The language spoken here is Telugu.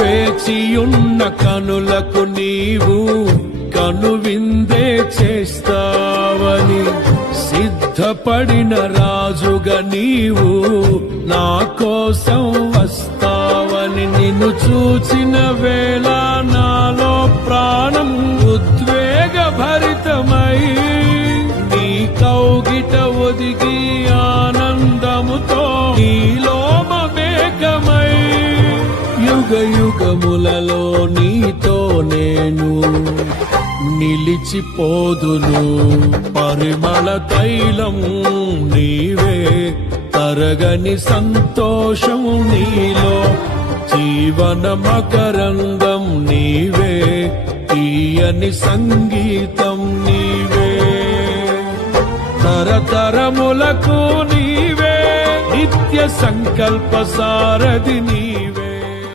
వేచియున్న కనులకు నీవు కనువిందే చేస్తావని, సిద్ధపడిన రాజుగా నీవు నా కోసం వస్తావని, నిన్ను చూచిన వేళ నాలో ప్రాణం ఉద్వేగ భరితమై నీ కౌగిట ఒదిగి ఆనందముతో నీలో మమేకమై యుగ యుగములలో నీతో నేను నిలిచిపోదును. పరిమళ తైలం నీవే, తరగని సంతోషం నీలో, జీవన మకరంగం నీవే, తీయని సంగీతం నీవే. తరతరములకు నీవే, నిత్య సంకల్ప సారథి నీవే.